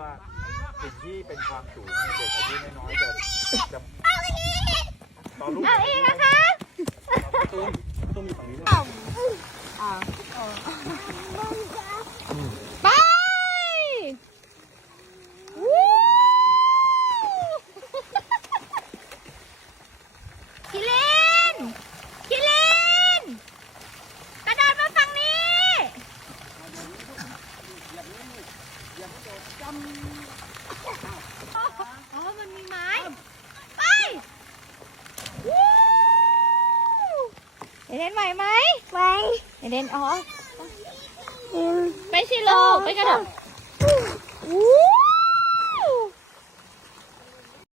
ว่าสิ่งที่เป็นความสูงเนี่เด็กคนนี้น้อยๆจะจะต่อลูก อ๋อ มันมีไม้ ไปวู้เอเดนไหวไหมไหวเอเดนอ๋อ ไปสิลูกไปกระโดด